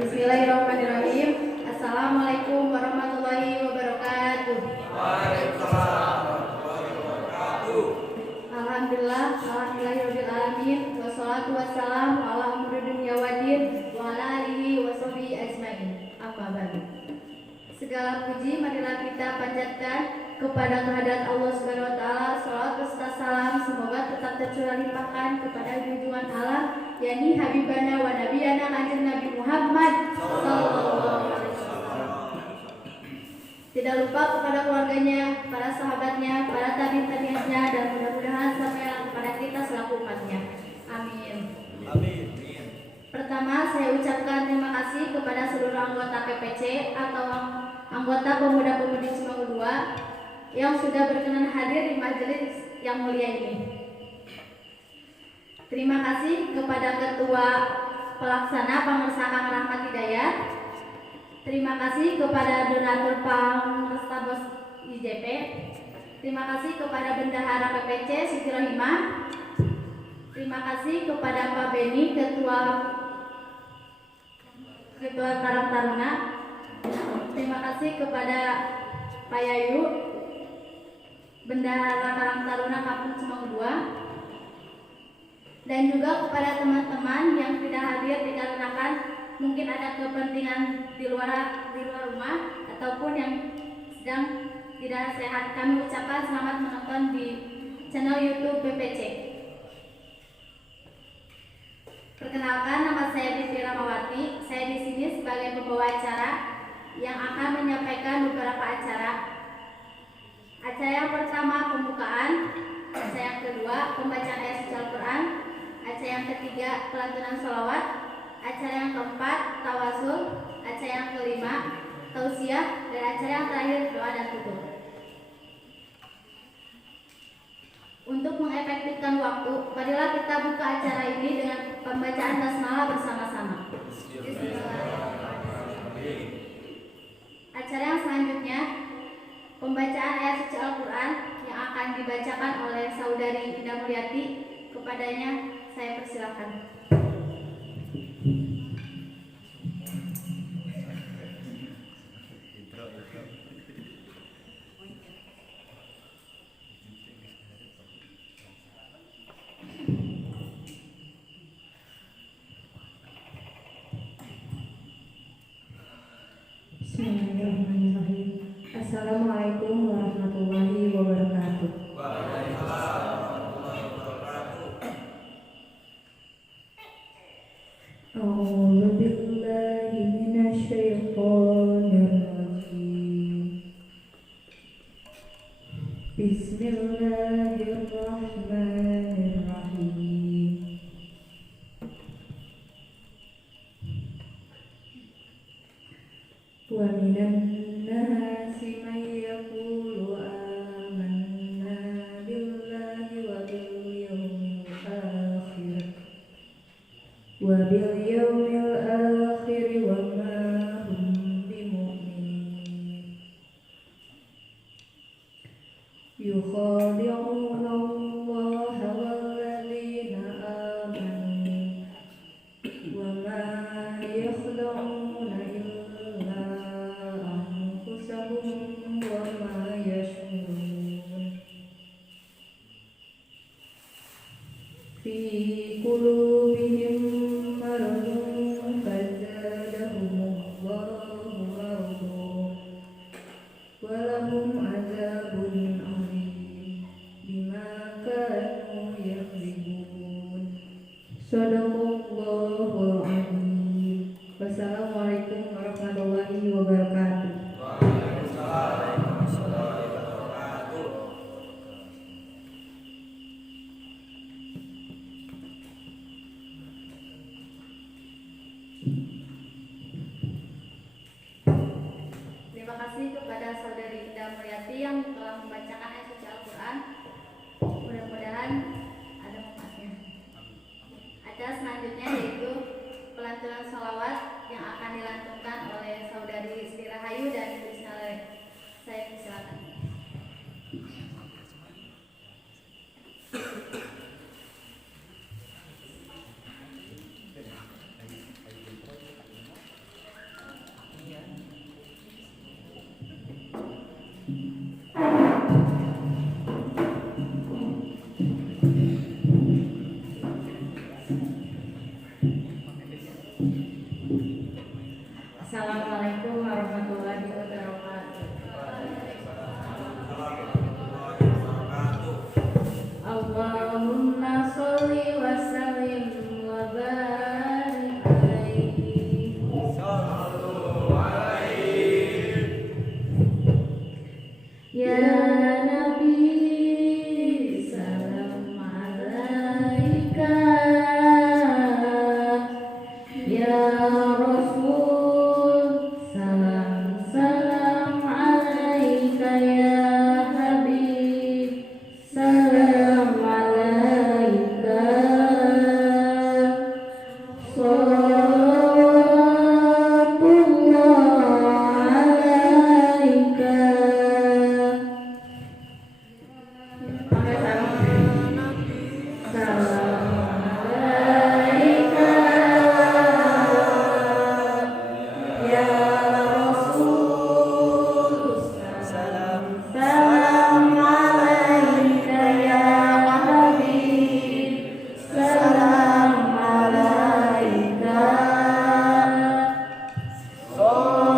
Bismillahirrahmanirrahim. Assalamualaikum warahmatullahi wabarakatuh. Alhamdulillahirabbil alamin wassalatu wassalamu ala amri dunya waddin wa ala alihi washabihi ajmain. Amma ba'du. Segala puji marilah kita panjatkan kepada kehadirat Allah Subhanahu wa taala. Shalawat beserta salam semoga tetap tercurah limpahkan kepada junjungan Allah yakni habibana wa nabiyana kanjeng Nabi Muhammad sallallahu alaihi wasallam. Tidak lupa kepada keluarganya, para sahabatnya, para tabi'in-tabi'innya, dan mudah-mudahan sampai kepada kita selaku umatnya. Amin. Amin. Pertama, saya ucapkan terima kasih kepada seluruh anggota PPC atau anggota Pemuda-Pemudi Cimanggu II yang sudah berkenan hadir di majelis yang mulia ini. Terima kasih kepada Ketua Pelaksana Pamresakang Rahmat Hidayat. Terima kasih kepada donatur Pamrestabes IJP. Terima kasih kepada Bendahara PPC Siti Rohimah. Terima kasih kepada Pak Beni, Ketua Karang Taruna. Terima kasih kepada Pak Yayu, Bendahara Karang Taruna Kampung Cimanggu II. Dan juga kepada teman-teman yang tidak hadir dikarenakan mungkin ada kepentingan di luar rumah ataupun yang sedang tidak sehat. Kami ucapkan selamat menonton di channel YouTube BPC. Perkenalkan, nama saya Titi Ramawati. Saya di sini sebagai pembawa acara yang akan menyampaikan beberapa acara. Acara yang pertama pembukaan, acara yang kedua pembacaan ayat suci Al-Quran, acara yang ketiga pelantunan sholawat, acara yang keempat tawasul, acara yang kelima tausiah, dan acara yang terakhir doa dan tutup. Untuk mengefektifkan waktu, marilah kita buka acara ini dengan pembacaan basmalah bersama-sama. Acara yang selanjutnya pembacaan ayat suci Al-Quran yang akan dibacakan oleh Saudari Indah Mulyati. Kepadanya saya persilakan. Bismillahirrahmanirrahim. Assalamualaikum warahmatullahi wabarakatuh. A'udzu billahi minasyaitonir rajim. Bismillahirrahmanirrahim. Wa minan nasi may yaqulu amanna billahi wa bil yawmil akhir wa ma hum bimu'minin yukhadi'una Allaha walladzina amanu wa ma yakhda'una illa anfusahum wa ma yash'urun fi qulubihim maradun fazadahumullahu marada wa lahum adzabun alim bima kanu yakzibun. Shadaqallahul azim. Wassalamualaikum warahmatullahi wabarakatuh. kepada saudari Indah Mulyati yang telah membacakan ayat suci Al-Quran. Mudah-mudahan ada manfaatnya. Acara selanjutnya yaitu pelantunan sholawat yang akan dilantunkan oleh saudari Sri Rahayu dan Krisna. Saya persilakan. Assalamualaikum warahmatullahi wabarakatuh. Allahumma sholli wa sallim wa barik alaihi. Ya Nabi, salam alaika. Ya Rasul, salam salam alaika. Ya Habib, salam alaika. Salawatullah alaika. Salam alaika. Ya Rasul, salam alaika. Ya Habib, salam alaika. Salawatullah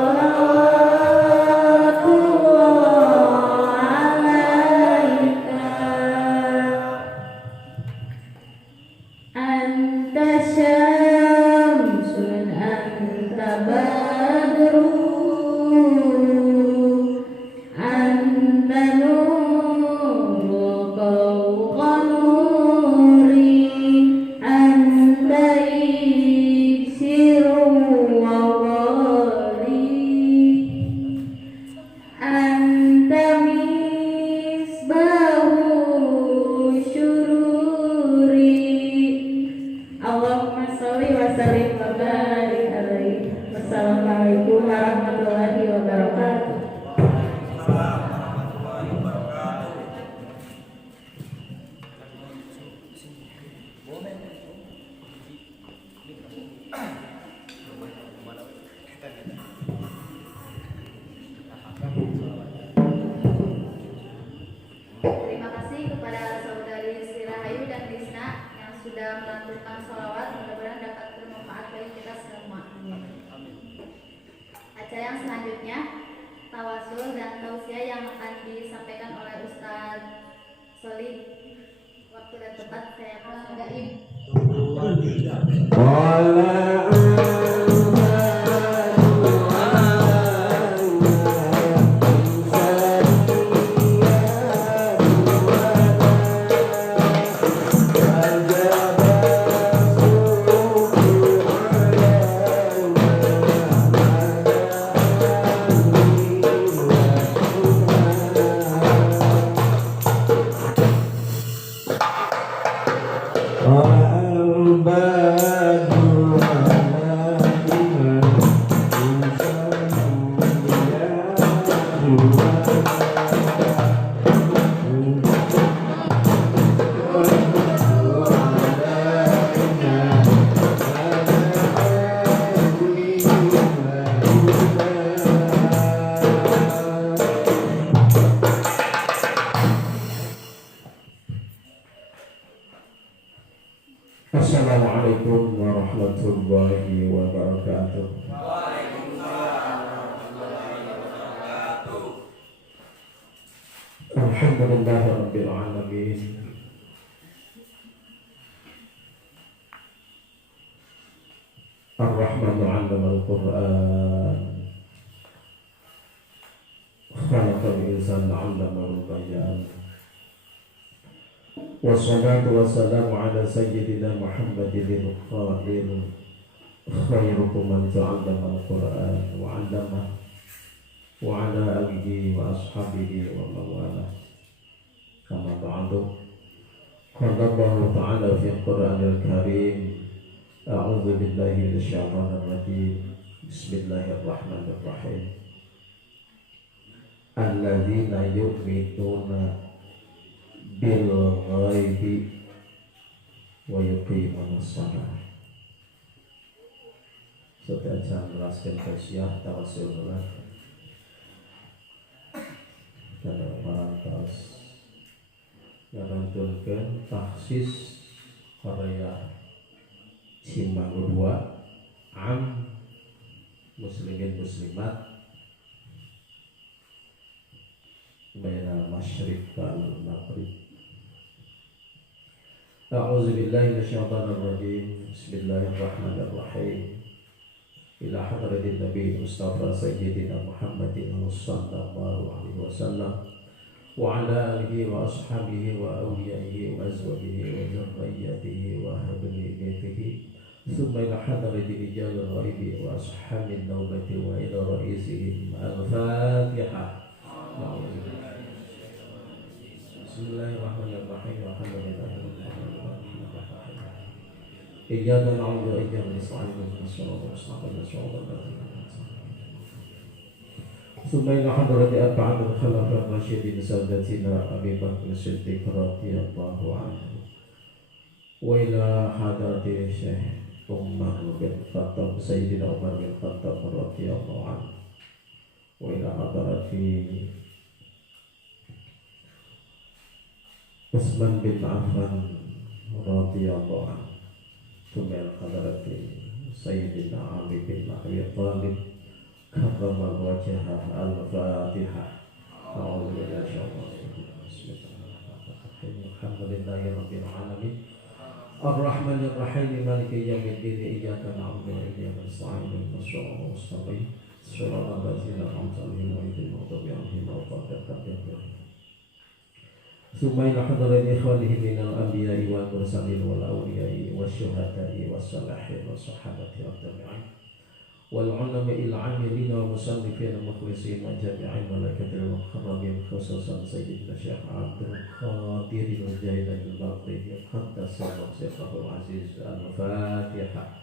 alaika. Anta syamsun anta badrun, anta nuru fawqa nuri, anta iksirun wa ghali, anta misbahu syururi. Allahumma sholli wa sallim wa barik alaihi. Wassalamualaikum warahmatullahi wabarakatuh. Terima kasih kepada saudari Sri Rahayu dan Krisna yang sudah melantunkan sholawat. Mudah-mudahan dapat bermanfaat bagi kita semua. Acara yang selanjutnya tawasul dan tausiah yang akan disampaikan oleh Ustadz Solih. Waktu dan tempat saya persilakan. Assalamualaikum warahmatullahi wabarakatuh. Alhamdulillah rabbil alamin. Ar-Rahmanu 'allama al-Qur'an. Khalaqal insana 'allamahu al-bayan. Wassalatu wassalamu ala sayyidina Muhammadin al-Qail khairukum man ta'allama al-Qur'an wa 'allama. وعلى آله وأصحابه ومن والاه. أما بعد قال الله تعالى في القرآن الكريم أعوذ بالله من الشيطان الرجيم بسم الله الرحمن الرحيم الذين يؤمنون بالغيب ويقيمون الصلاة. Sedaya menjelaskan tausiah tawasulullah dan parantos ngarangkeun taksis Korea Cimanggu 2 am muslimin muslimat bainal masyriq wal maghrib. A'udzu billahi minasyaitonir rajim. Bismillahirrahmanirrahim. Ila hadratin Nabi Mustafa Sayyidina Muhammadin sallallahu alaihi wasallam wa ala alihi wa ashabihi wa awliyaihi wa azwajihi wa dzurriyyatihi wa ahli baitihi thumma ila hadratin rijalil ghaibi wa ashabin nawbati wa ila ra'isihim al-Fatihah. Bismillahirrahmanirrahim. Iyyaka na'budu wa iyyaka nasta'in ihdinas siratal mustaqim siratal ladzina an'amta 'alaihim. Tsumma ila hadrati arba'atil khulafa'ir rasyidin saadatina Abi Bakr As-Siddiq radhiyallahu anhu wa ila hadrati Syekh Umar bin Khattab Sayyidina Umar bin Khattab radhiyallahu anhu wa ila hadrati Utsman bin Affan radhiyallahu anhu. Tumel hadrati Sayyidina Ali bin Abi Thalib karramallahu wajhah al-Fatihah. A'udzu billahi Bismillahirrahmanirrahim. Alhamdulillahi rabbil alamin. Ar-Rahmanir Rahim. Maliki yaumiddin. Iyyaka na'budu wa iyyaka nasta'in. Ihdinas siratal mustaqim. Siratal ladzina an'amta 'alaihim ghairil maghdubi 'alaihim waladdallin. Tsumma ila hadrati ikhwanihi minal anbiya'i wal mursalin wal awliya'i wasyuhada'i wassalihin wassahabati wat-tabi'in wal 'ulama'il 'amilin wal musannifin wal mukhlisin wa jami'il malaikatil mukarramin khususan Sayyidina Syekh Abdul Qadir al-Jailani al-Baghdadi qaddasallahu sirrahul aziz. Al-Fatihah.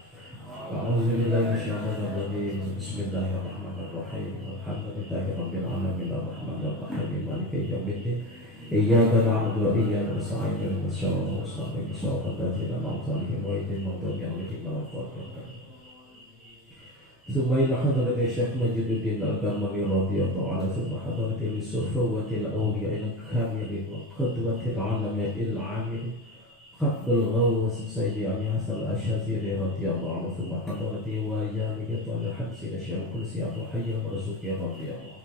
A'udzu billahi minasyaitonir rajim. Bismillahirrahmanirrahim. Alhamdulillahi rabbil alamin arrahmanir rahim maliki yaumiddin. Iyyaka na'budu wa iyyaka nasta'in ihdinas siratal mustaqim siratal ladzina an'amta 'alaihim ghairil maghdubi 'alaihim waladdallin. Tsumma ila hadrati Syekh Majiduddin Al-Karmani radhiyallahu anhu tsumma hadrati Yusufawwatil awliya'il kamilin wa qudwatil 'alamil 'amil Qaddul Ghawas Sayyidi Ali Hasan Al-Ashaziri radhiyallahu anhu tsumma hadrati wa jami'atul hadsi Syekh Kulsi Abu Hayy Al-Marzuqi radhiyallahu.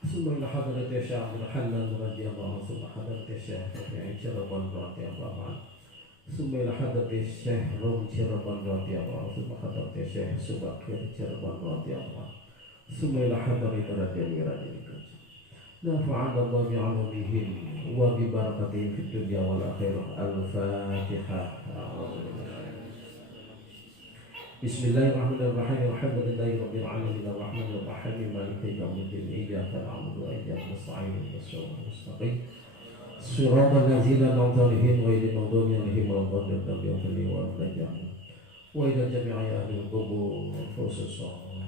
Tsumma ila hadrati Syekh Abdul Hanan radhiyallahu anhu tsumma hadrati Syekh Rafi'i Cirban radhiyallahu anhu tsumma ila hadrati Syekh Rum Cirban radhiyallahu anhu tsumma hadrati Syekh Subakir Cirban radhiyallahu anhu tsumma ila hadrati radhiyallahu anhu. Nafa'ana Allah bi'alumihim wa bi barakatihim fid dunya wal akhirah. Al-Fatihah. Bismillahirrahmanirrahim. Alhamdulillahi rabbil alamin arrahmanir rahim maliki yaumiddin. Iyyaka na'budu wa iyyaka nasta'in ihdinas siratal mustaqim siratal ladzina an'amta 'alaihim ghairil maghdubi 'alaihim waladdallin. Wa ila jami'i ahli al-qubur khususan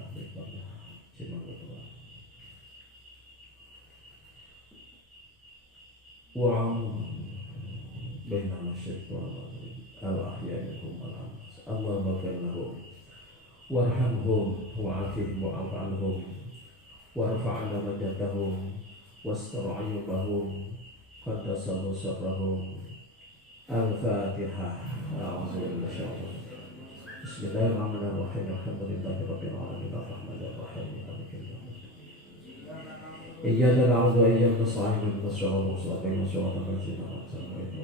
ahli qubur Cimanggu wa bainal masyriq wal maghrib al-ahya'i minhum wal-amwat. Allahumma ighfir lahum warhamhum wa'afihim wa'fu anhum warfa' darajatahum wastur 'aybahum qaddasallahu sirrahum. Al-Fatihah. Bismillahirrahmanirrahim. Alhamdulillahi rabbil alamin arrahmanir rahim maliki yaumiddin. Iyyaka na'budu wa iyyaka nasta'in ihdinas siratal mustaqim siratal ladzina an'amta 'alaihim.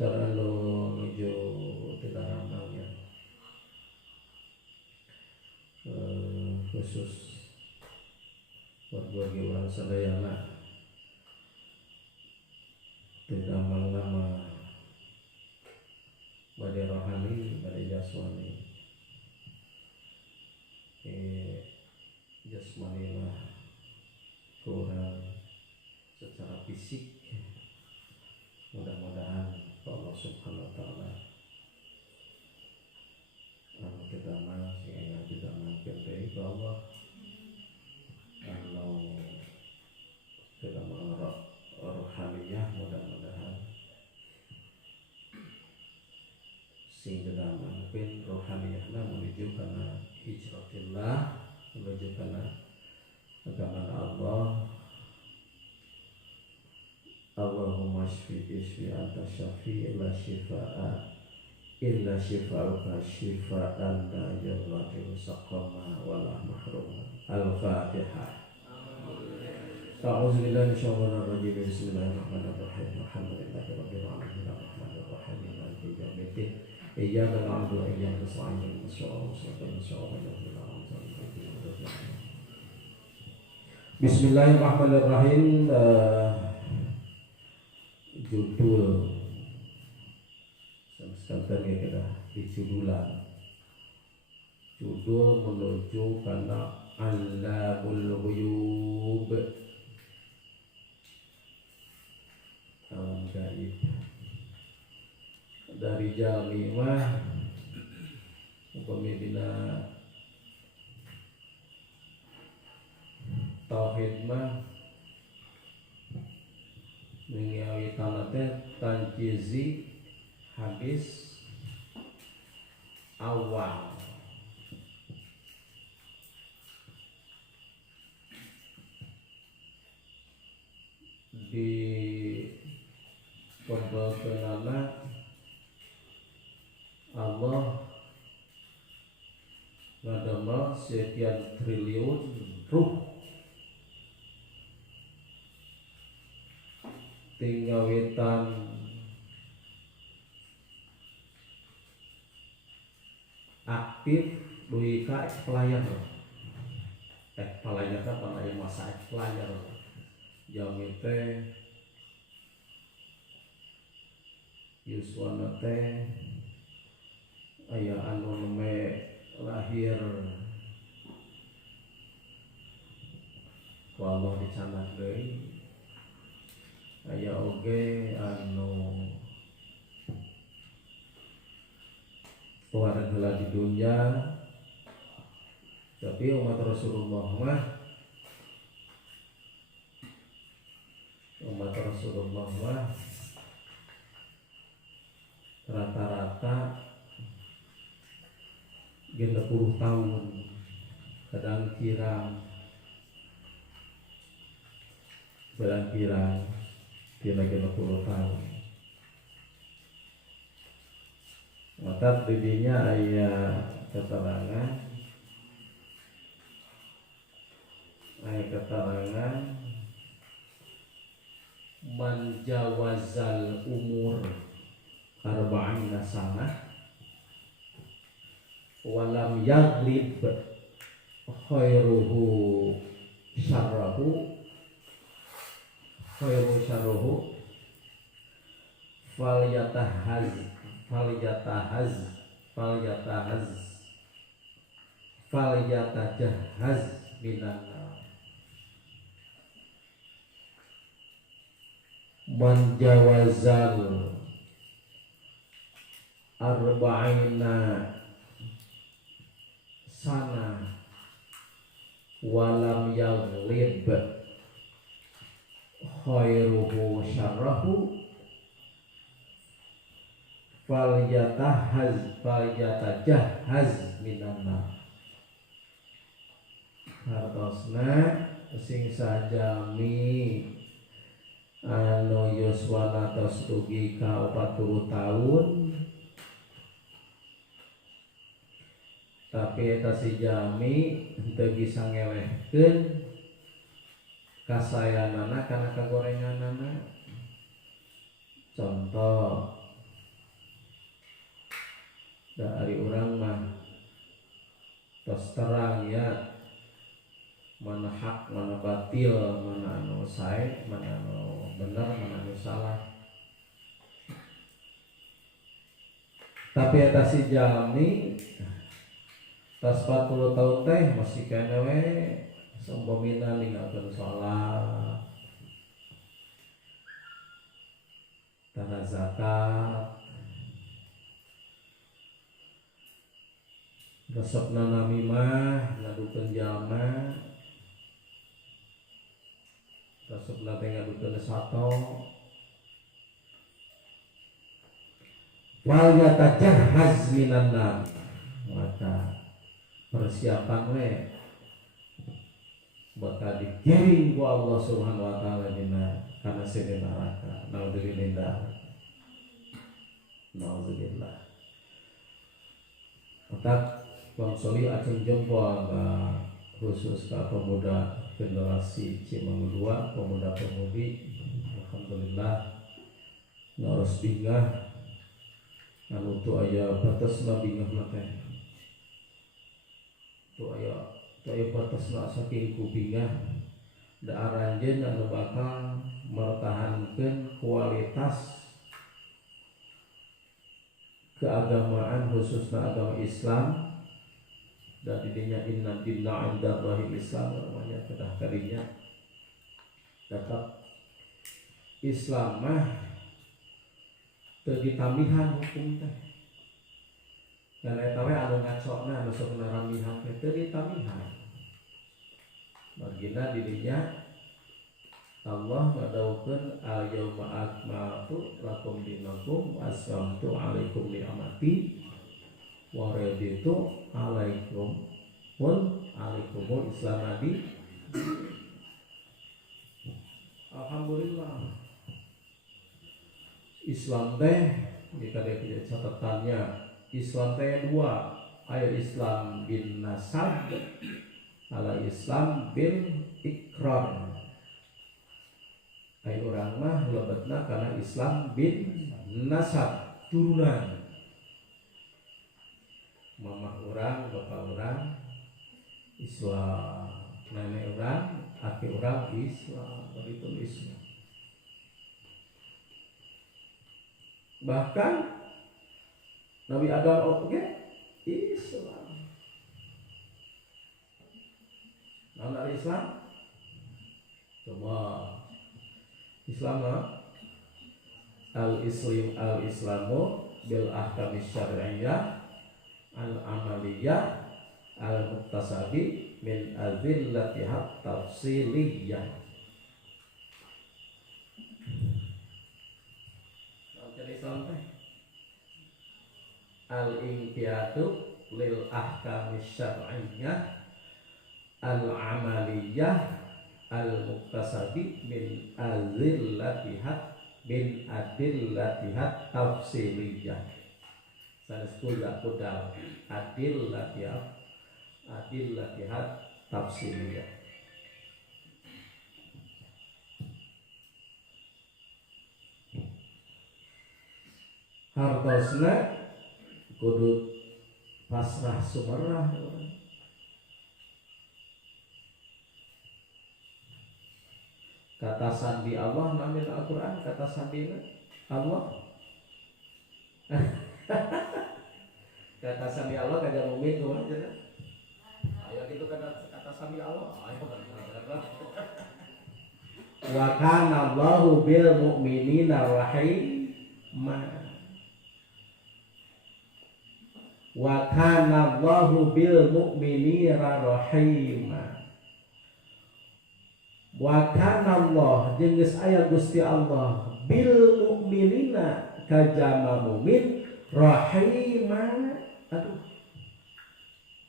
Selalu menuju tidak ramalnya khusus buat bagi orang sadayana tidak nama badai rohani badai jasmani Allah kalau kita mengenal rohaniyah mudah-mudahan sing mungkin rohaniyahna menuju karena hijratillah, menuju karena agama Allah. Allahumma shfi anta syafi la shifaa illa shifauka shifaan la yughadiru saqama wala mahruma. Al-Fatihah. A'udzu billahi minasyaitonir rajim. Bismillahirrahmanirrahim. Alhamdulillahi rabbil alamin arrahmanir rahim maliki yaumiddin. Iyyaka na'budu wa iyyaka nasta'in ihdinas siratal mustaqim. Bismillahirrahmanirrahim. Judul sekarang kita di judul menuju karena Allamul Ghuyub, alam gaib. Dari Jami mah pemimpinan tauhid mah mengiawi tanate tanjizi habis awal di pembahasan Allah ngadamel sekian triliun ruh tinggal wetan aktif duit ka pelayan pelayan kan pelayan masa pelayan jam itu yuswana teh aya anu neme lahir ku Allah dicanak deui. Aya oge anu warga heula di dunya, tapi umat Rasulullah mah rata-rata 30 tahun, kadang kirang kira-kira 30 tahun. Maka didinya aya keterangan man jawazal umur arba'ina sanah walam yaglib khairuhu syarruhu falyatahaz minan man jawazal arba'ina sana walam yaghlib khairuhu syarrahu falyatajahhaz minanna. Hartosna sing sajami anu yuswana tos dugi ka 40 tahun tapi eta si jami teu bisa ngelehkeun kasayanana kana kagorenganana. Contoh dari orang mah tos terang ya mana hak mana batil, mana anu sae mana anu bener mana anu salah. Tapi eta si jalmi tas 40 tahun teh masih kene we seumpamina ninggalkeun salat, tara zakat, resepna nami mah ngadukeun jalma, resepna teh ngadukeun sato. Wal yatajahhaz minan nar, maka persiapan we bakal digiring ku Allah Subhanahu wa taala dina kana seueur neraka. Nauzubillah. Otak Bang Soli acung jempol khusus ke pemuda generasi Cimanggu 2, pemuda-pemudi. Alhamdulillah ngaros bingah anu tu aya batasna bingah mah teh. Tu aya batasna saking ku bingah da aranjeun anu bakal mertahankeun kualitas keagamaan khususnya agama Islam dan didinya inna dinna indallahi Islam namanya kedah kadinya dapat Islam mah teu ditamihan hukum teh dan eta we anu ngacokna anu sok naramihan teh ditamihan margina didinya Allah ngadawukeun al-yauma akmaltu lakum dinakum wa aslamtu alaikum ni'amati wa raditu alaikum alaikumul islam adi. Alhamdulillah Islam teh jika dia catatannya Islam teh dua, aya Islam bin nasab ala Islam bin ikrar. Ai urang mah lebetna kana Islam bin nasab turunan. Mama urang, bapa urang Islam, nenek urang, aki urang Islam, begitu Islam. Bahkan Nabi Adam oke Islam. Namun Islam semua Islam al-islamu bil ahkami syar'iyyah al-amaliyah al-muktasabi min azillatiha tafsiliyah. Jadi Islam teh al-inqiyadu lil ahkami syar'iyyah al-amaliyah al-muktasabi min adillatihat tafsiliyah. Sanes kula kudal adillatihat tafsiliyah. Hartosna kudu pasrah sumerah. Kata sandi Allah namin Al-Quran, kata sandi Allah. Kata sandi Allah kagak mungkin tuh aja. Ayo gitu kata sandi Allah. Ayo wa kana Allahu bil mu'minina rahima. Wa kana Allahu bil mu'minina rahima. Wa kana Allah jeung geus aya Gusti Allah bil mukminina kajama mukmin rahima. Aduh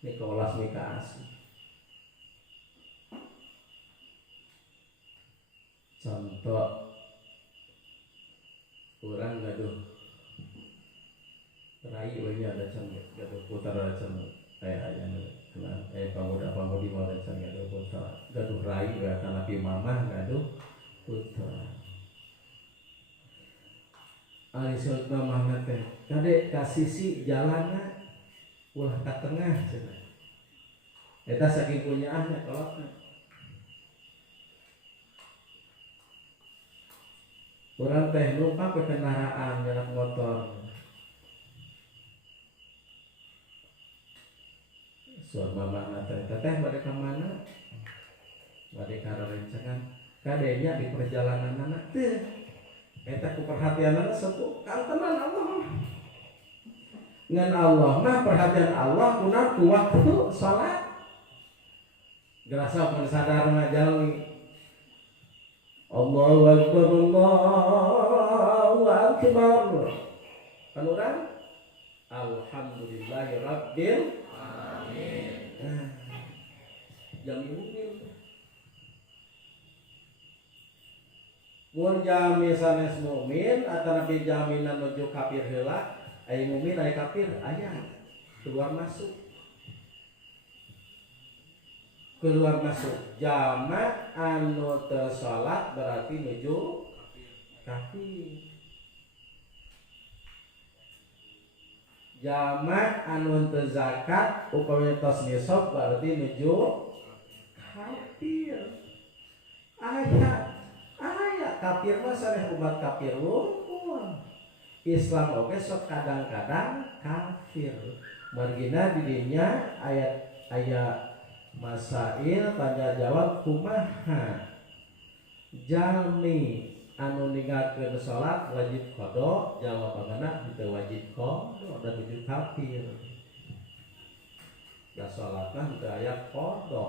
ini kewelas nikah asli. Contoh orang gaduh rai we ada can gaduh putar ada can pemuda-pemudi mau can gaduh putra gaduh rai we kana pi mamah gaduh putra. Ari sok mamah teh kade ka sisi jalanna ulah ka tengah cenah. Eta saking punyaahna kolotna. Urang teh numpak ke kendaraan jalan motor. Suar mamah teh teteh bade ka mana? Bade ka rencangan. Kadenya di perjalanan anak teh. Eta ku perhatianna sepuh kang tenan Allah. ngan Allah mah perhatian Allah kuna ku waktu salat gerasa pun sadar mah jalmi Allahu akbar Allahu akbar kan urang alhamdulillahi rabbil alamin jami mukmin mun jami sanes mukmin atanapi jaminan nuju kafir heula aya mukmin aya kafir aya keluar masuk jama anu teu salat berarti nuju kafir jama anu teu zakat upami tos nisab berarti nuju kafir aya kafir mah sareng umat kafir wungkul Islam oke sok kadang-kadang kafir margina di dinya ayat masail tanya jawab kumaha jalmi anu ninggalkeun salat wajib qada jawabana teu wajib qada dan wajib kafir ya salat mah teu aya qada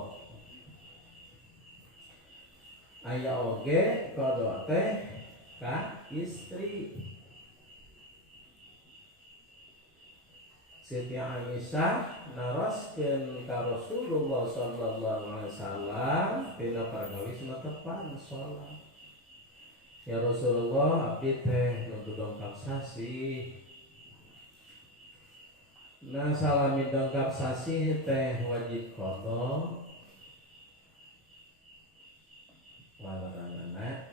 aya oge qada teh ka istri Siti Aisyah naroskeun ka Rasulullah sallallahu alaihi wasallam tina pargawisna tepan salat. Ya Rasulullah abdi teh nu dongkap sasi. Nah salami dongkap sasi teh wajib qada. Walaranana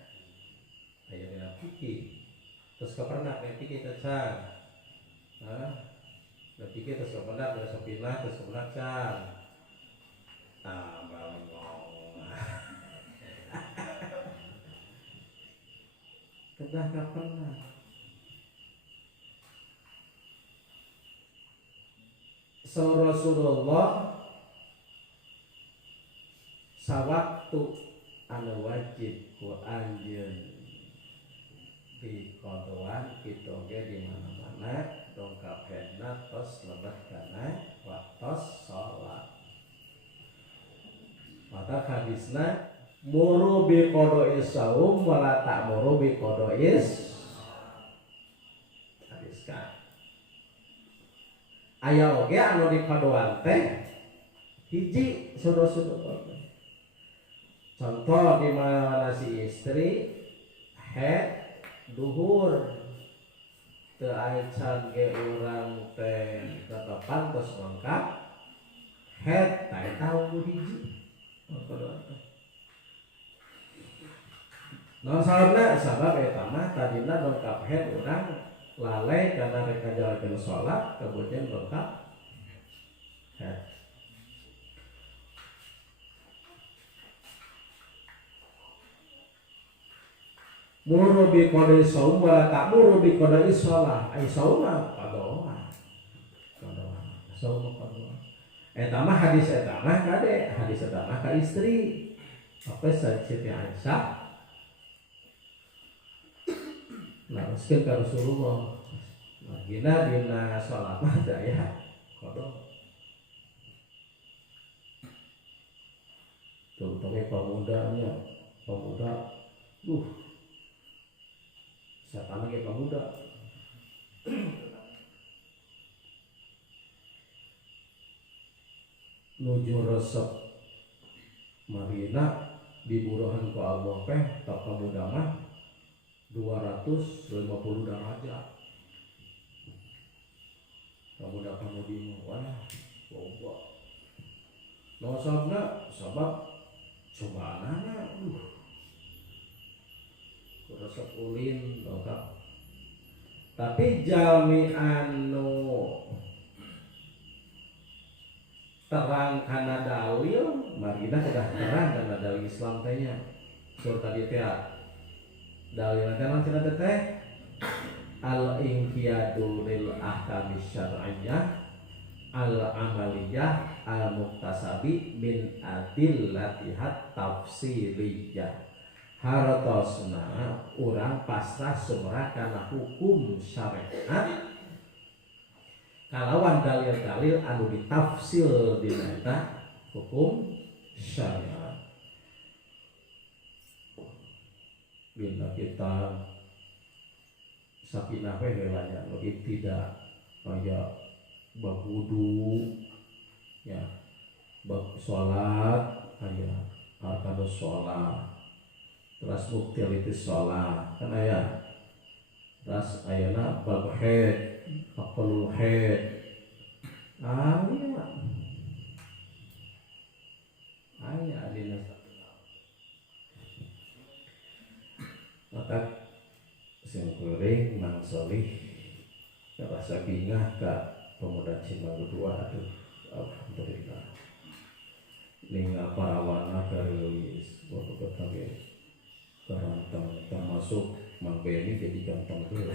aya dina fikih. Terus kapernak fikih teh can. Berarti kita sebenarnya ada sepinah terus sebenarnya can. Balong. Kedah kapan? So Rasulullah sawaktu anu wajib ku anjeun di kodoan itu ge di mana-mana dongkap hendak tos lebat kana waktos sholat maka hadisna muru bi qodoi saum wala tak muru bi qodois hadis kan aya oge anu di kodoan teh hiji sudo-sudo contoh di mana si istri duhur teu acan ge urang teh tetepan tos lengkap teh tahu hiji nah sabab eta mah tadina lengkap urang lalai karena rek ngajalakeun salat kemudian lengkap muru bi qodai saum wala tak muru bi qodai shalah ai saum qadoa saum qadoa eta mah hadis eta mah kade hadis eta mah ka istri apa Siti Aisyah naroskeun ka Rasulullah margina dina salat mah teu aya qada contohnya pemuda siapa lagi pemuda nuju resep marina diburuhan ku Allah teh tak pemuda mah 250 derajat pemuda pemudi wah boba no sabab cobaanana resep ulin lengkap tapi jalmi anu terang kana dalil marina sudah terang kana dalil Islam tehnya sur tadi teh dalil kana cenah teh al inqiyadu lil ahkam syar'iyyah al amaliyah al muktasabi min adillatihat tafsiliyah hartosna urang pasrah sumrah kana hukum syariat kalawan dalil-dalil anu ditafsir dina eta hukum syariat. Bila kita sakinah we heulanya nu tidak kaya bab wudu ya, bab salat aya arkanus salat, terus muktilitis salat kan aya, terus ayana bab haid, aqlul haid, aya dina maka sing kuring mang solih rasa bingah ka pemuda Cimanggu dua. Aduh alhamdulillah ningal parawana garis bapak kami kerantang termasuk Mang Beni jadi ganteng tuh.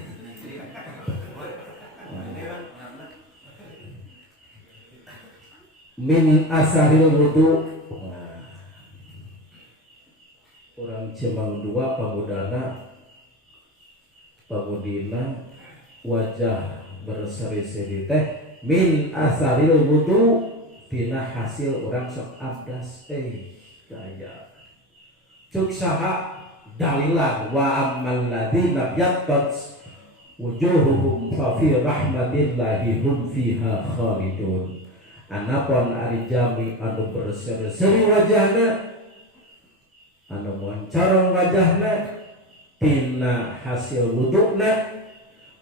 Min asaril wudu. Orang Cimanggu dua pamudina wajah berseri-seri teh min asaril wudu tina hasil orang sok abdas gaya cuk saha dalilan wa ammal ladzina yattaq wujuhuhum fa fi rahmatillahi hum fiha khalidun. Anapun ari jami anu berseri-seri wajahna anu moncorong wajahna tina hasil wudukna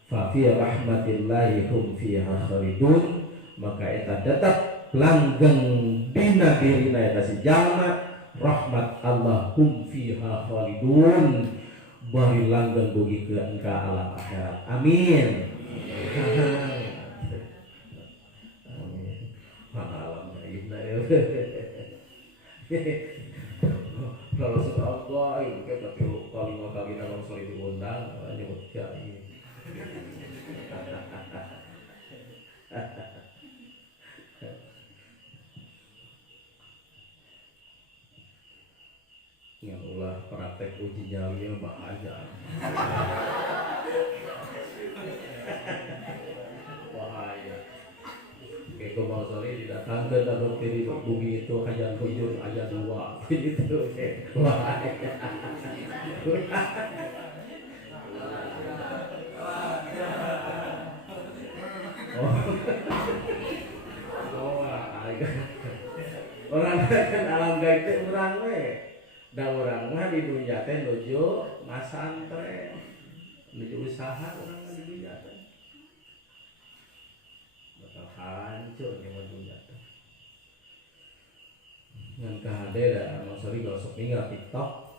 fa fi rahmatillahi hum fiha khalidun, maka eta tetap langgeng dina dirina eta si jalma rahmat Allah hum fiha khalidun, bari langgeng dugi ke engka alam akhirat. Amin. Amin. Mana alamnya indah ya. Kalau sudah Allah itu kita tilu kali 5 kali dalam sore diundang nyebut kiai. Yang ulah praktek uji nyali bahaya. Bahaya. Kayak mau sore didatangkan dalam diri bumi itu ajan 7 ajan 2 gitu. Bahaya. Orang kan alam gaib teh urang we. Da urang mah di dunya teh nuju masantren, nuju usaha urang mah di dunya teh. Bakal hancur di dunya teh. Ngan kahade da masori gosok ninggal TikTok.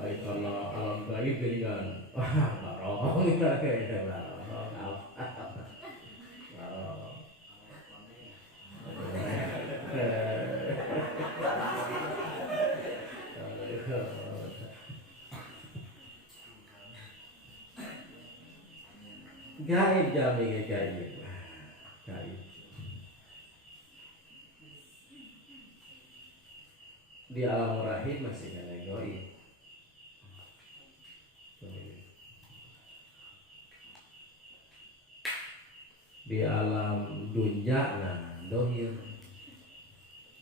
Ai kana alam gaib geuningan. Wah, barong kita kayak barong. Gaib jami gaib. Di alam rahim masih ada gaib. Di alam dunya nah dohir.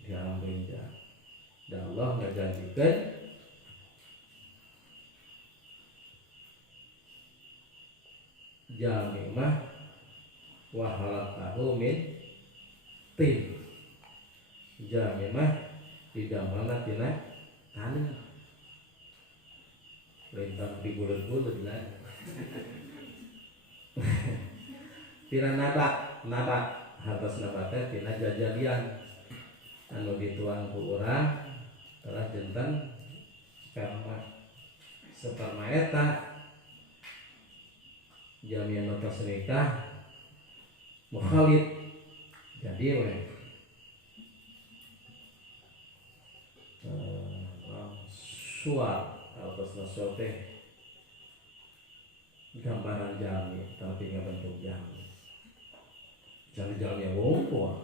Di alam dunya. Dan Allah ngajanjikeun jami mah wa halaqahu min tin. Jami mah didamelna tina taneuh. Lintang dibuleut-buleut lah. Tina nabat hartos nabatnya tina jajalian anu dituang ku urang telah jantan sperma eta jami anu tos nikah mukhalid jadi we suar atas nasual teh gambaran jami tapi nggak bentuk jami jami yang wongko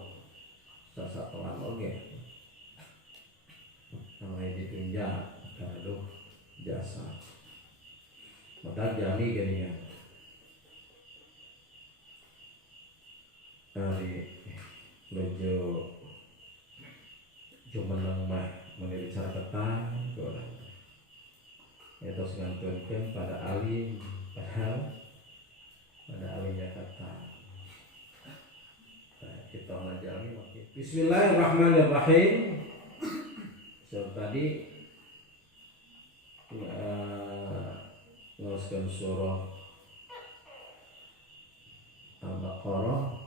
sasa telan oge namanya ditunjak kado jasa maka jami gini ya hari menuju jumeneng mah menjadi cara petang orang itu ngantunkeun pada alim padahal pada alimnya kata kita ngajari makin Bismillahirrahmanirrahim. So tadi nguruskan surah Al-Baqarah.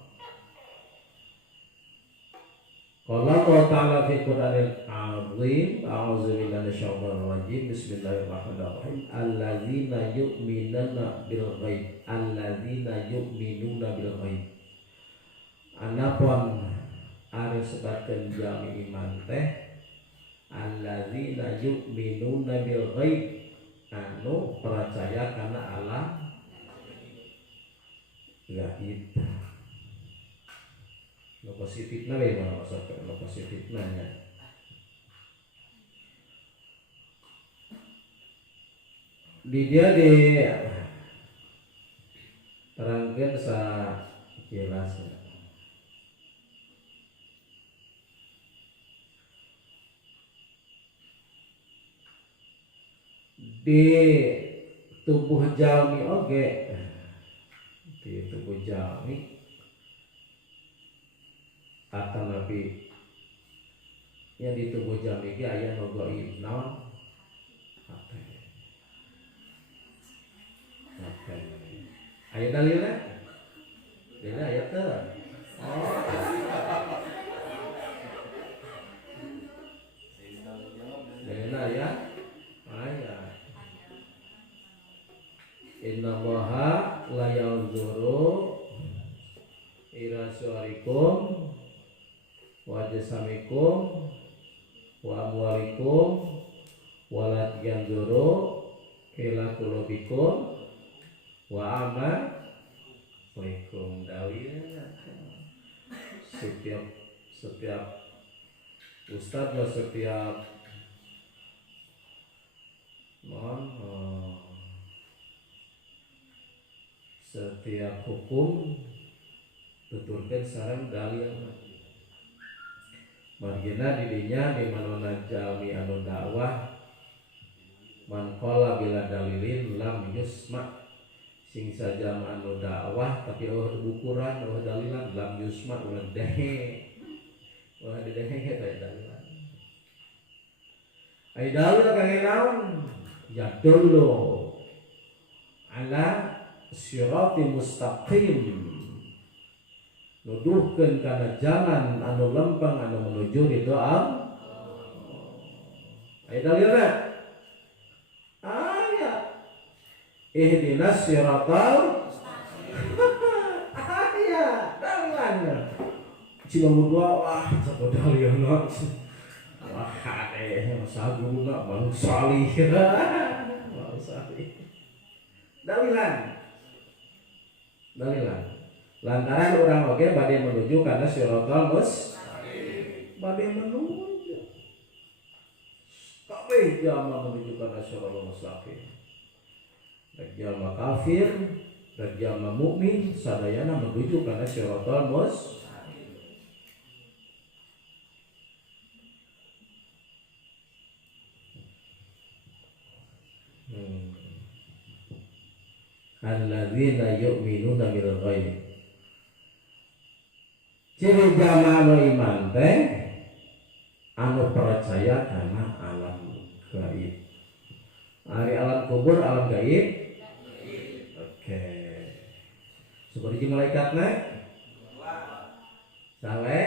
Qala Allah Ta'ala fi Qur'anil Azim, a'udzu billahi minasyaitonir rajim. Bismillahirrahmanirrahim. Alladzina yu'minuna bil ghaib. Alladzina yu'minuna bil ghaib. Anapun ari sebatkeun jalmi iman teh alladzina yu'minuna bil ghaib, anu percaya kana alam gaib. No positifna we mana maksudna no positifna nya. Di dia di terangkeun sa jelasna. Di tubuh jalmi oge, di tubuh jalmi atau nabi yang di tubuh jalmi ge aya nu gaib naon apa aya dalilna dalilna aya teu dalilna aya aya innallaha la yanzuru ila suwarikum wa jasamikum wa amwalikum wala yanzuru ila qulubikum wa amalikum. Dalilnya setiap ustaz lah setiap setiap hukum tuturkeun sareng dalil. Margina didinya di manona jalmi anu dakwah man qala bila dalilin lam yusma, sing saja anu dakwah tapi ukuran dalilan lam yusma ulah dehe teh dalilan. Ai dalil kangge naon? Ya dulu ala sirati mustaqim, nuduhkeun kana jalan anu lempeng anu menuju ridho Allah. Aya dalilna? Aya. Ihdinas siratal aya dalilna. Cina berdua wah coba dalilna. Wah saguna bang salih. Bang salih. Dalilan. Lantaran orang oge bade menuju kana siratal mustaqim. Bade menuju. Kabeh jalma menuju kana siratal mustaqim. Baik jalma kafir, baik jalma mukmin, sadayana menuju kana siratal mustaqim. Alladzina yu'minuna bil ghaib. Ciri jamaah anu iman teh anu percaya kana alam gaib. Ari alam kubur, alam gaib. Oke. Seperti malaikatna? Sawe?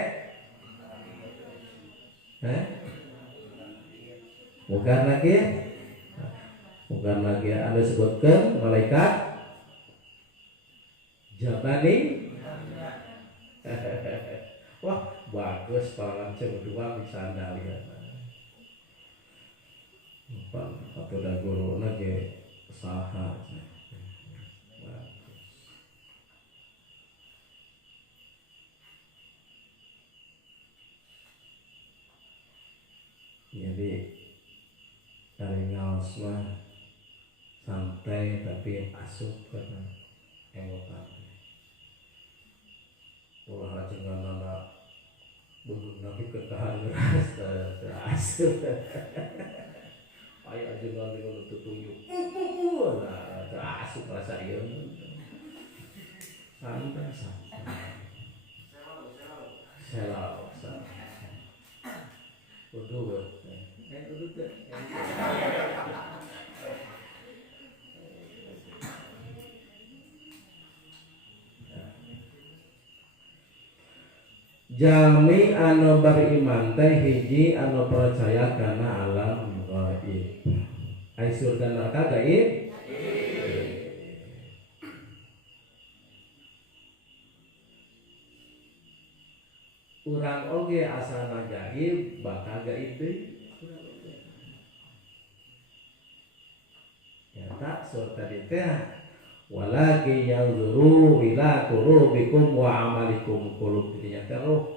Bukan lagi Anda sebutkan malaikat Jabani. Wah bagus palang berdua bisa Anda lihat. Atau dah guru lagi saha. Jadi dari ngaos mah santai tapi asup karena emotan. ulah ajengan anak bunuh nabi kekahan geras asup ayo ajengan dengan tutunyuk nah asup rasa ieu santai selalu udut jami anu beriman teh hiji anu percaya kana alam gaib. Ai surga neraka gaib? Urang oge asalna gaib bakal gaib deui. Ya tak surga teh walakin yanzuru ila qulubikum wa amalikum qulub dinya teh roh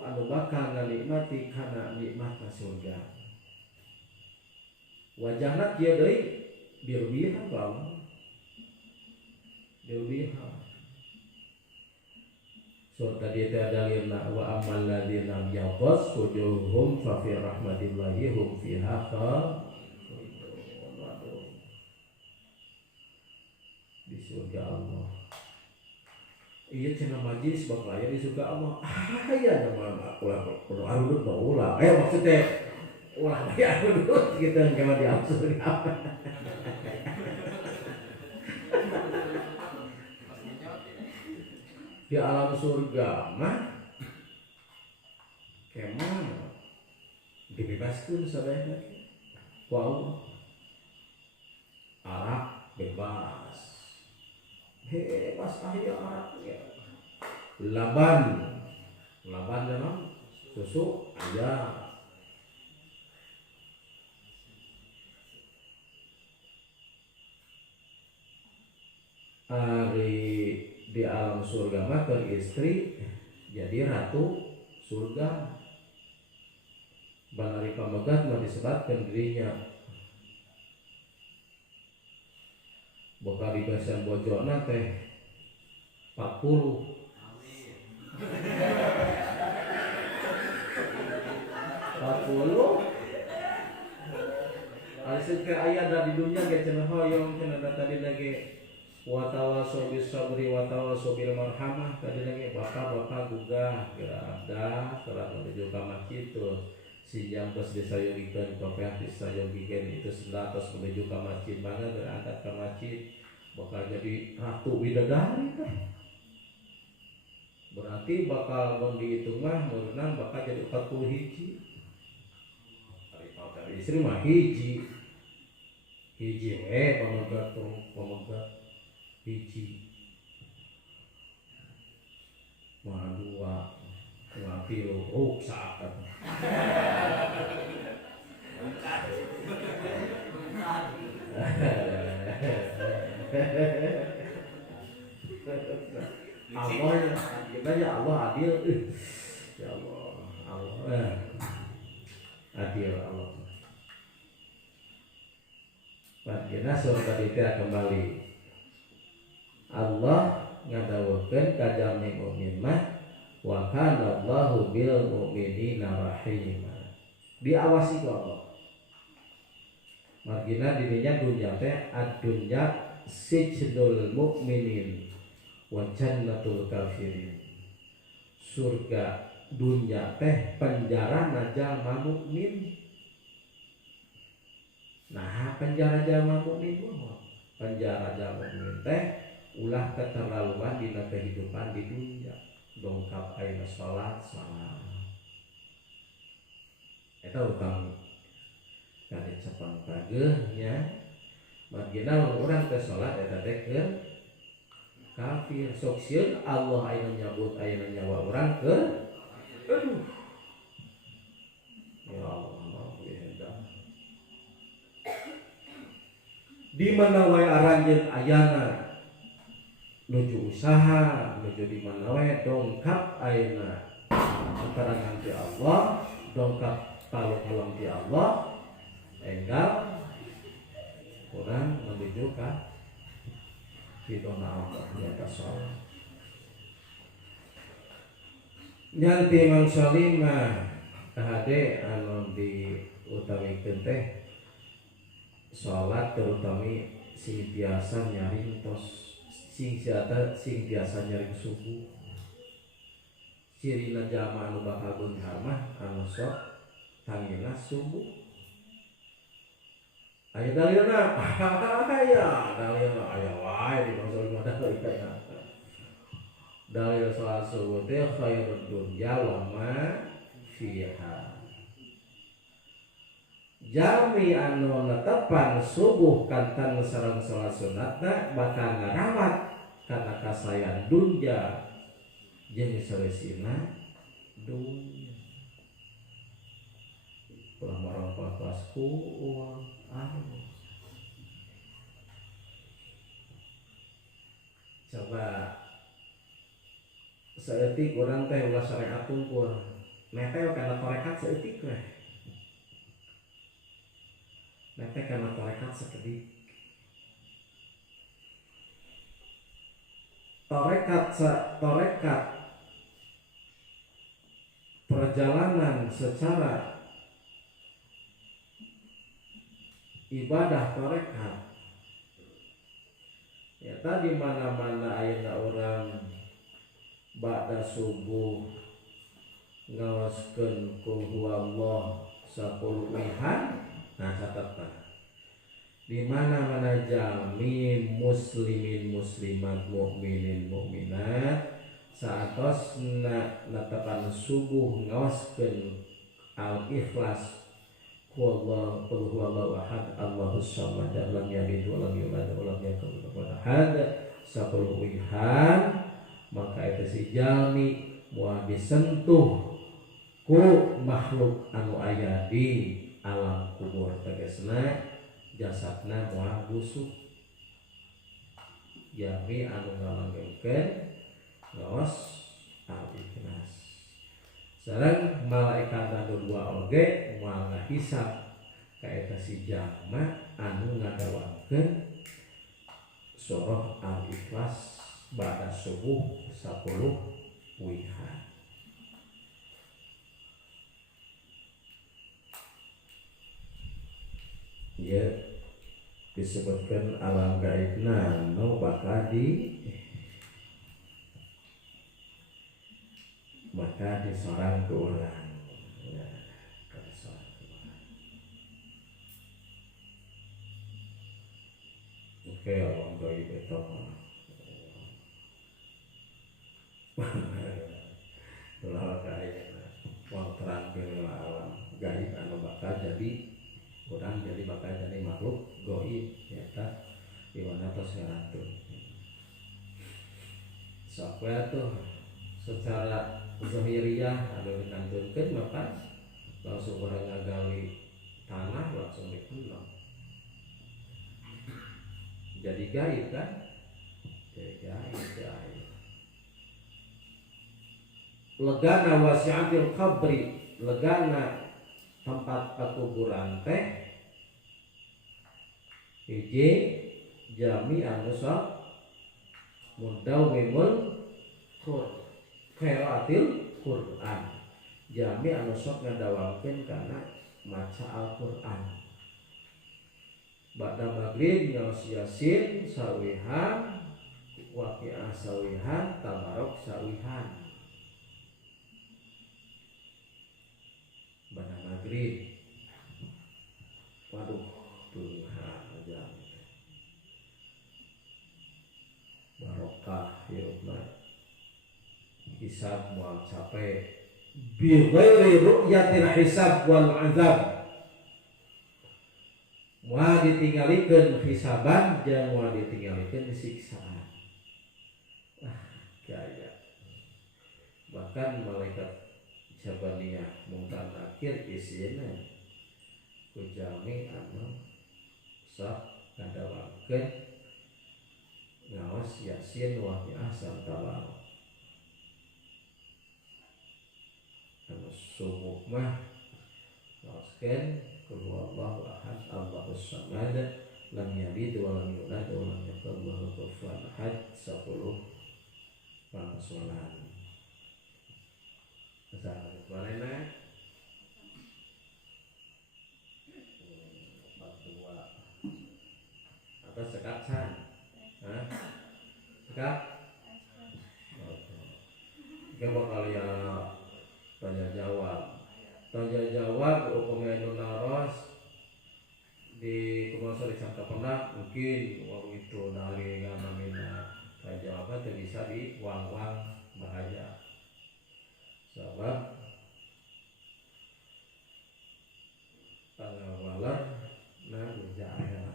anu bakal nganikmati kana nikmatna surga wajahna kieu deui birbiha bang birbiha surga dia teh dalilna wa ammal ladzina yabas wujuhum fa fi rahmatillahi hum fiha khalidun di surga Allah. Iya cenah majlis bakal aya di surga Allah. Aya nama ulah arudut ulah. Maksudnya ulah aya arudut gitu kema di surga. Di alam surga mah kemana dibebaskan sadaya ku Allah arak bebas bebas aya arak ya laban memang susu aya ari di alam surga mah keur istri jadi ratu surga banari pamegat mah disebatkeun dirinya boka dibesan bojona teh 40 Alisuk ke aya da di dunia ge cenah hoyong cenah da tadi lagi wa tawassaw bis sabri wa tawassaw bil marhamah tadi lagi bapak-bapak gugah geada setelah menuju ka masjid tuh sinjang tos disayogikeun kopiah disayogikeun itu sedatos menuju ka masjid mana berangkat ka masjid bakal jadi ratu bidadari teh berarti bakal mun dihitung mah meunang bakal jadi 40 hiji ari istri mah hiji pamegat hiji mah dua ngapilu saat Allah kita ya Allah adil ya Allah adil Allah Bagaimana surga itu kembali Allah ngadawukeun ka jami mukmin mah wa kana Allahu bil mu'minina rahima diawasi ku Allah margina dirinya dunya teh ad-dunya sijnul mu'minin wa jannatul kafirin surga dunya teh penjara jalma mukmin. Nah penjara jalma mukmin mah penjara jalma mukmin teh ulah keterlaluan dina kehidupan di dunia dongkap ayeuna salat eta utang kali capang pageuh nya margina urang teh salat eta teh keur kafir sok sieun Allah aya nyabut ayeuna nyawa urang keur aduh ya Allah di mana wae aranjeun ayana nuju usaha nuju di mana wae dongkap ayeuna antara nanti Allah dongkap talong ti Allah enggal kurang menuju ke ridona Allah di atas sholat. Nyanti Imam Salim hade anu diutamikeun teh sholat terutami sing biasa nyaring tos sing biasa nyaring subuh. Cirina jamaah anu bakal beunghar mah anu sok tangina subuh. Aya dalilna, dalilna aya wae di Imam Salim dalilna. Dalil sholat subuh teh khairud dunya wa ma fiha. Jami anu netepan subuh kantan sareng sholat sunatna bakal ngarawat karena kasayan dunya jeung seueusina dunya. Ulah marang pasku coba seetik orang teh ulah syariat tungkul nepel kana tarekat seetik we nepel kana tarekat sakedik tarekat perjalanan secara ibadah tarekat ya tadi mana-mana ayeuna orang ba'da subuh ngawaskeun qul huwallah 10 wihan. Nah catatna di mana-mana jami muslimin muslimat mukminin mukminat saatosna netepan subuh ngawaskeun al-ikhlas qul huwallahu ahad Allahus samad lam yalid wa lam yulad wa lam yakul lahu kufuwan ahad 10 wihan. Maka itu si jalmi moal disentuh ku makhluk anu aya di alam kubur tegasna jasadna moal busuk. Jalmi anu ngalanggengkeun ngaos al-ikhlas sareng malaikat anu dua oge moal ngahisab ka eta si jalma anu ngadawakeun surah al-ikhlas ba'da subuh 10 wihan. Ya disebutkan alam gaibna anu bakal disorang ke urang ya, oke alam gaib itu ulah kayak wong terangkeun alam gaib anu bakal jadi urang jadi bakal jadi makhluk gaib eta di mana tos ngarantu sok we tuh secara zahiriyah anu ditantunkeun maka langsung urang ngagawi tanah langsung dikunang jadi gaib kan jadi gaib legana wasi'atil qabri legana tempat kuburan teh hiji jami anu sok mudawwimul qiraatil Quran jami anu sok ngadawakeun kana maca Al-Qur'an ba'da maghrib ngaos yasin sawihan waqiah sawihan tabarok sawihan pada maghrib. Waduh duha aja barokah hirupna hisab moal capek bi ghairi ru'yatil hisab wal azab moal ditinggalikeun hisaban jeung moal ditinggalikeun siksaan. Gaya bahkan malaikat Jabaniyah mungkar nakir isina kujami anu sok ngadawakeun ngaos yasin waqiah sarta barok anu subuh mah ngaoskeun Qul huwallahu ahad, Allahus samad, lam yalid wa lam yulad wa lam yakul lahu kufuwan ahad. 10 pangsulan. Misalnya kemarin atau sekat san, sekat. Coba kalian tanya jawab hukumnya naros di kumasa disangka pernah mungkin waktu itu dari namanya tanya jawabnya tidak bisa di wang-wang bahaya sebab walar nah berjaya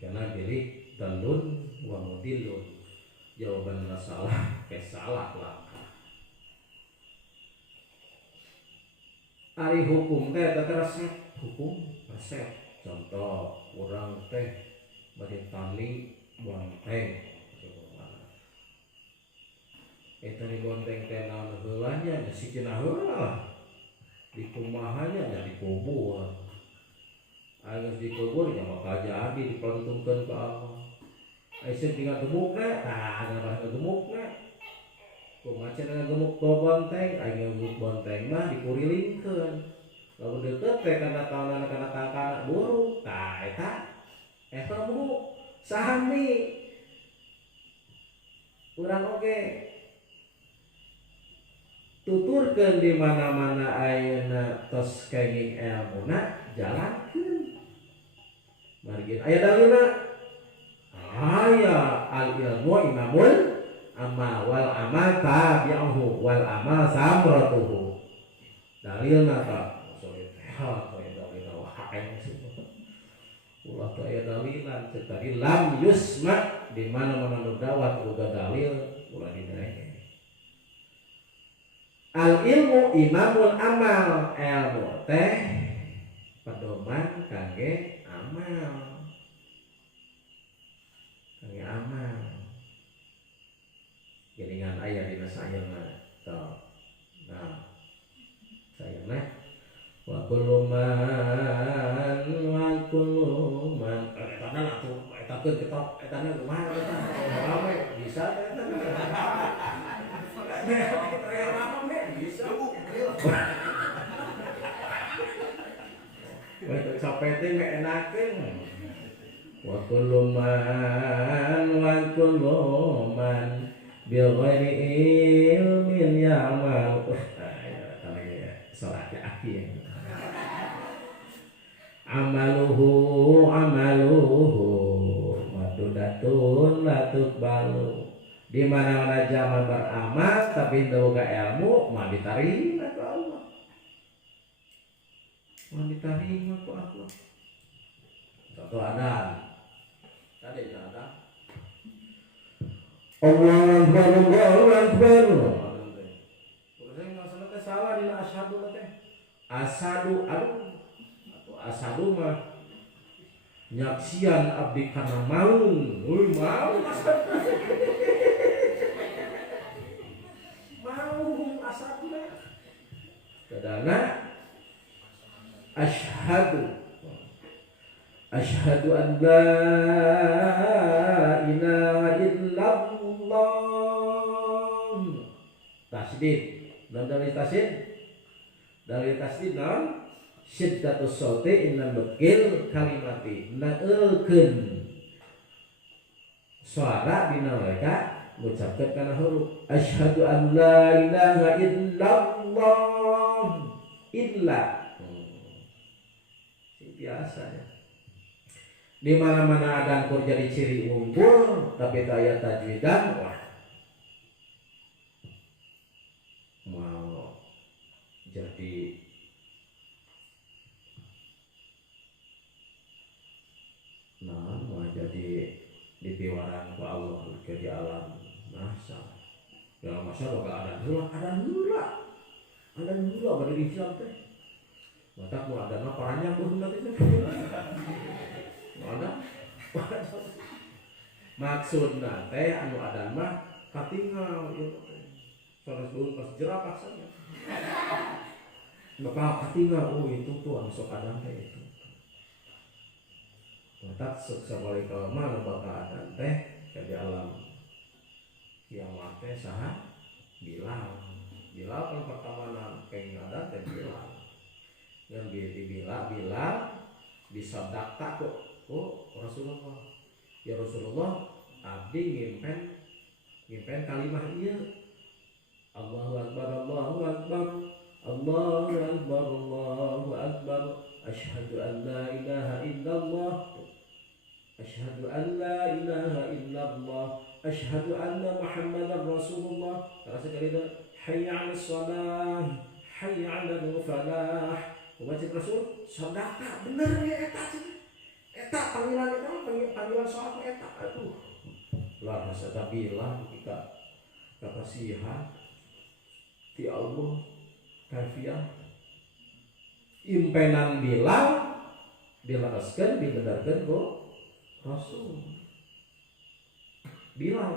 karena diri dalun wa mudilun jawaban salah salah lah. Ari hukum teh resep hukum resep contoh orang teh bade tali bonteng eta ni bonteng teh naon heulanya nya sikeuna heula di kumahanya nya dikubur aya dikubur nya bakal jadi dipelentumkeun ka Allah aya tinggal gemukna tah ada gemukna kumaha cenah gemuk bonteng aya gemuk bonteng mah dikurilingkeun lamun deukeut teh kana taonan kana tangkana buruk tah eta bu sahami urang oge tuturkeun di mana-mana ayeuna tos kenging ilmuna jalankeun margin aya dalilna aya al ilmu imamul amma wal amal tabi'uhu wal amal samratuhu dalilna ta soe dalilna wae ulah teu aya dalilan ceuk tadi lam yusma di mana-mana nu dawat boga dalil ulah dinae al ilmu imamul amal ilmu teh pedoman kangge amal geningan aya dina sayeuna tah nah sayeuna wa kullu man etana atuh eta keur ketok etana kumaha eta rame bisa eta bisa we capete me enakeun wa kullu man bil ghairi ilmin ya'mal salat akhir amaluhu madudatun latubbalu di mana-mana jama beramal tapi teu ga ilmu mah ditarima ku Allah contoh adan tadi ada Allahu Akbar. Kurang masalah teh salah dina asyhadu teh. Asyhadu atau asyhadu mah nyaksian abdi kana maun. Maun asyhadu mah. Kadana asyhadu an la ilaha illallah tasdid dan dari tasdid non syiddatus sauti inna bekil kalimati naeulkeun suara dina mereka ngucapkeun kana huruf asyhadu an la ilaha illallah illa biasa ya di mana-mana adan kur jadi ciri unggul tapi tak aya tajwidan wah mau jadi mau jadi dipiwaran ku Allah ke di alam masa dalam masa bakal adan heula bari di Islam teh mata ku adan mah paranya pun nanti ada maksudna teh anu adan mah katingal ieu teh sanes dulu pas jerapah saja maka katingal itu tuh anu sok adan teh itu mata sekali kelama nu bakal adan teh jadi alam kiamat teh saha Bilal kan pertama pengen adan teh Bilal yang Bilal disabdakta kok Rasulullah ya Rasulullah abdi ngimpen kalimah ieu Allahu akbar Allahu akbar Allahu akbar Allahu akbar asyhadu an la ilaha illallah asyhadu an la ilaha illallah asyhadu anna muhammadar rasulullah terasa kali itu hayya 'alas shalah hayya 'alal falah umat Rasul sedekah bener ya eta panggilan salat eta aduh lah saya bilang ketika kasihan ti Allah kafiah impenan Bilal dilaraskeun dibedarkeun ku Rasul Bilal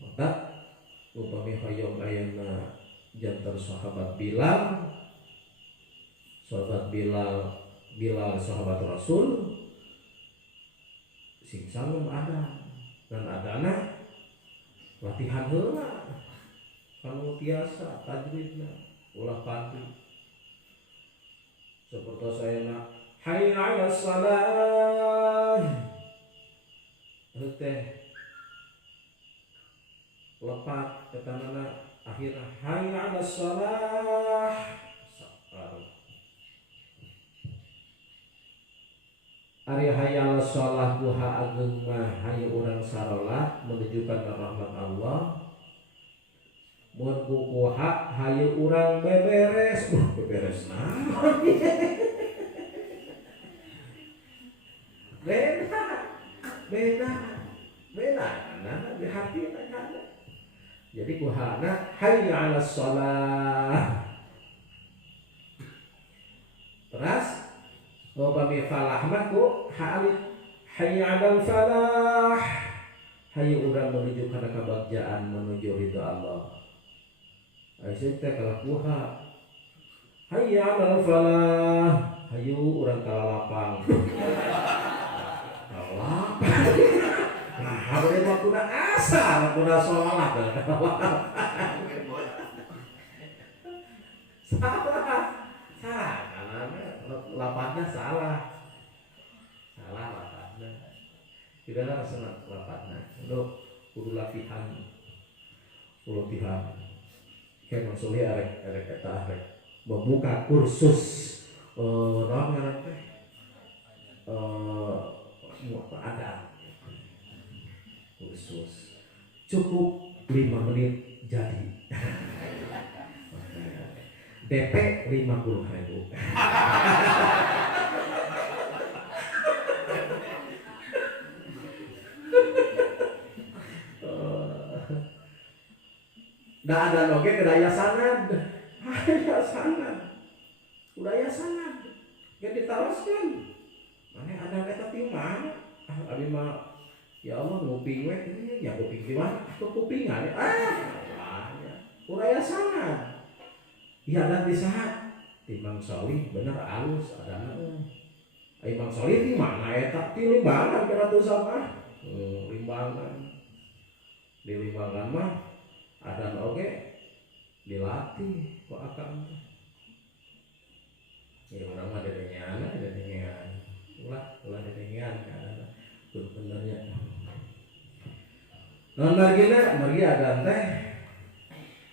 maka upami hayang ayana jantar sahabat Bilal sahabat Rasul sing sangem ada dan adana latihan heula kanu tiasa tajwidna ulah pati seperti sayana hayya 'alas shalah teh lepat ketanana akhirnya hayya 'alas shalah Ari hayal shalah duha ageung mah hayu urang sarolat menunjukkan rahmat Allah. Mun kuha hayu urang beberes, beberes naon. Beda, nah di hati ada. Jadi kuhana hayya 'alas shalah. Terus Wabami falah maku halik hayya 'alal falah hayu urang menuju kana kabagjaan menuju ridha Allah. Aisyah teh kalakuha hayya 'alal falah hayu urang kalalapang. Kalalapang. Nah, hari waktu asar waktu sholat salah lapatnya salah lapatnya tidak ada senang lapatnya untuk kudu latihan kayak maksudnya arek membuka kursus orang teh ada kursus cukup 5 menit jadi DP 50.000. Nah ada loge kedaya sanad. Budaya sanad. Gak ditaroskeun. Mane ada eta ti mana? Abi mah ya Allah nguping we ya kuping di mana? Kupingan. Budaya sanad. Iya dan di saat Imam Solih bener alus adana Imam Solih di mana eta ti limbangan kira tuh sama limbangan di limbangan mah adan oge dilatih kok akang ya orang mah dedengan ulah dedengan kan benernya non margi adan teh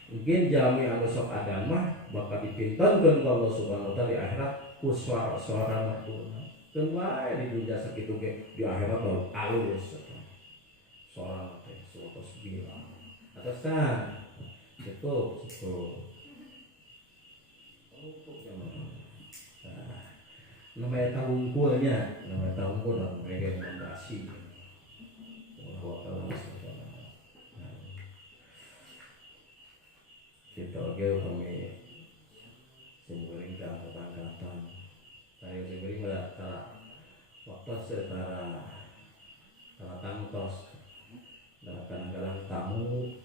mungkin jami anu sok adan mah bakal dipintenkeun ku Allah Subhanahu wa taala di akhirat ku suara mahpuna. Keun wae di dunya sakitu ge di akhirat baru alus suara teh suara bilang. Atasan cukup. Namanya tahungkulnya, namanya tahungkul dan rekomendasi. Kita oke kami sembering ke tetanggaan. Saya sembering pada waktu setara tangtos dan kadang-kadang tamu